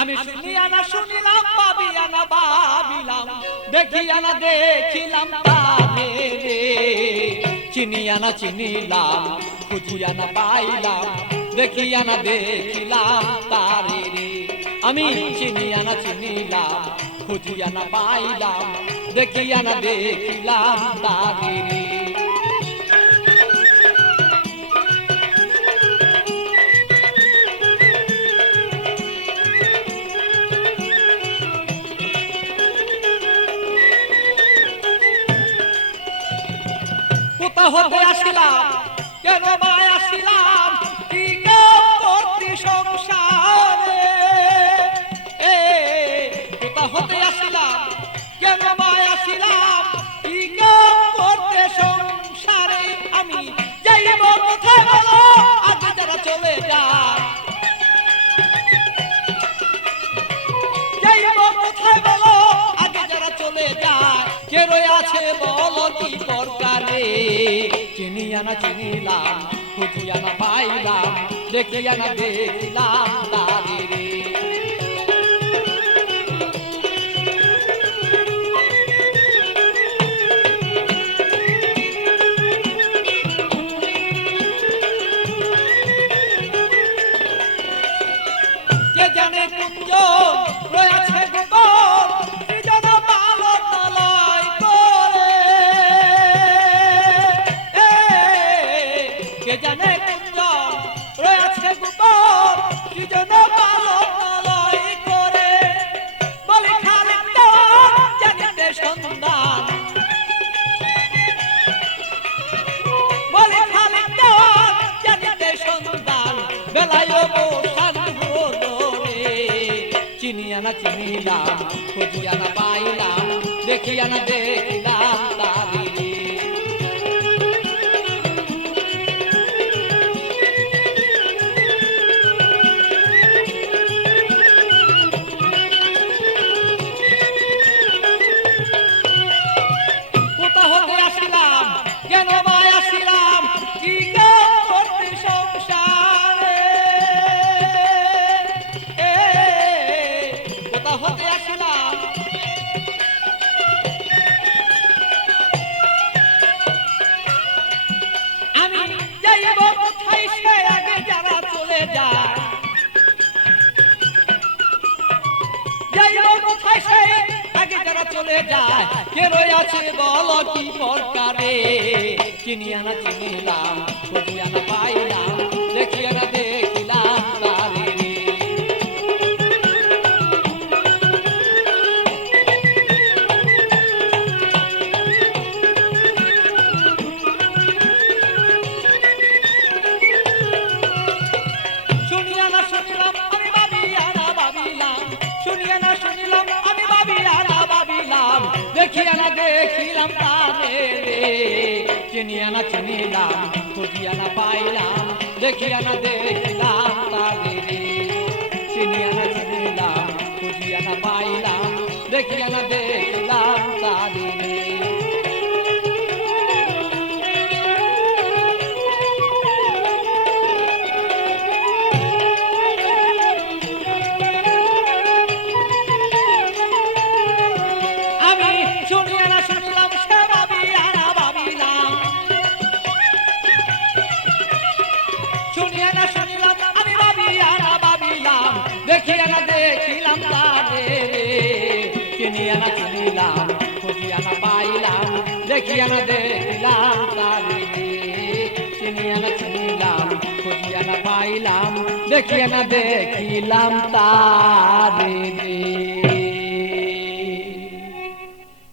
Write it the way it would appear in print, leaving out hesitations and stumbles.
আমি শুনিয়া না শুনিলাম, ভাবিয়া না ভাবিলাম, দেখিয়া না দেখিলাম তারে রে। চিনিয়া না চিনিলাম, খুঁজিয়া না পাইলাম, দেখিয়া না দেখিলাম তারে রে। আমি চিনিয়া না চিনিলাম, খুঁজিয়া না পাইলাম, দেখিয়া না দেখিলাম তারে রে। কোথা হতে আসিলাম, কেন বা আসিলাম, কি কাম করতে সংসারে। কোথা হতে আসিলাম, কেন বা আসিলাম, কি কাম করতে সংসারে। আমি যাইব কোথায় বলো, আগে যারা চলে যায়। যাইব কোথায় বলো, আগে যারা চলে যায়। কে রয়ে আছে বলো কি দরকারে। চিনিয়া না চিনিলাম, খুঁজিয়া না পাইলাম, দেখিয়া না দেখিলাম তারে রে। কে জানে কুঞ্জ রয়েছে গোপন, সৃজন পালন লয় করে। কে জানে কুঞ্জ রয়েছে গোপন, সৃজন পালন লয় করে। বলি খালিক দেওয়ান জানিতে সন্ধান, বলি খালিক দেওয়ান জানিতে সন্ধান, বেলায় বসান হলো রে। চিনিয়া না চিনিলাম, খুঁজিয়া না পাইলাম, দেখিয়া না দেখিলাম তারে রে। কোথা হতে আসিলাম, কেন বা আসিলাম, কি কাম করতে সংসারে। কোথা হতে আসিলাম, আমি যাইব কোথায়, সে আগে যারা চলে যায়। যাইব কোথায়, সে আগে যারা চলে যায়। কে রয়ে আছে বলো কি দরকারে। চিনিয়া না চিনিলাম, খুঁজিয়া না পাইলাম, দেখিয়া না দেখিলাম তারে রে। শুনিয়া না শুনিলাম, আমি ভাবিয়া না ভাবিলাম, শুনিয়া না শুনিলাম, আমি ভাবিয়া না ভাবিলাম, দেখিয়া না দেখিলাম তারে রে। চিনিয়া না চিনিলাম, খুঁজিয়া না পাইলাম, দেখিয়া না দেখিলাম তারে রে। চিনিয়া না চিনিলাম, খুঁজিয়া না পাইলাম, দেখিয়া না দেখিলাম তারে রে। আমি শুনিয়া না শুনিলাম, সে ভাবিয়া না ভাবিলাম, শুনিয়া না শুনিলাম, আমি ভাবিয়া না ভাবিলাম, দেখিয়া না দেখিলাম তারে রে। চিনিয়া না চিনিলাম, খুঁজিয়া না পাইলাম, দেখিয়া না দেখিলাম তারে রে। চিনিয়া না চিনিলাম, খুঁজিয়া না পাইলাম, দেখিয়া না দেখিলাম তারে রে।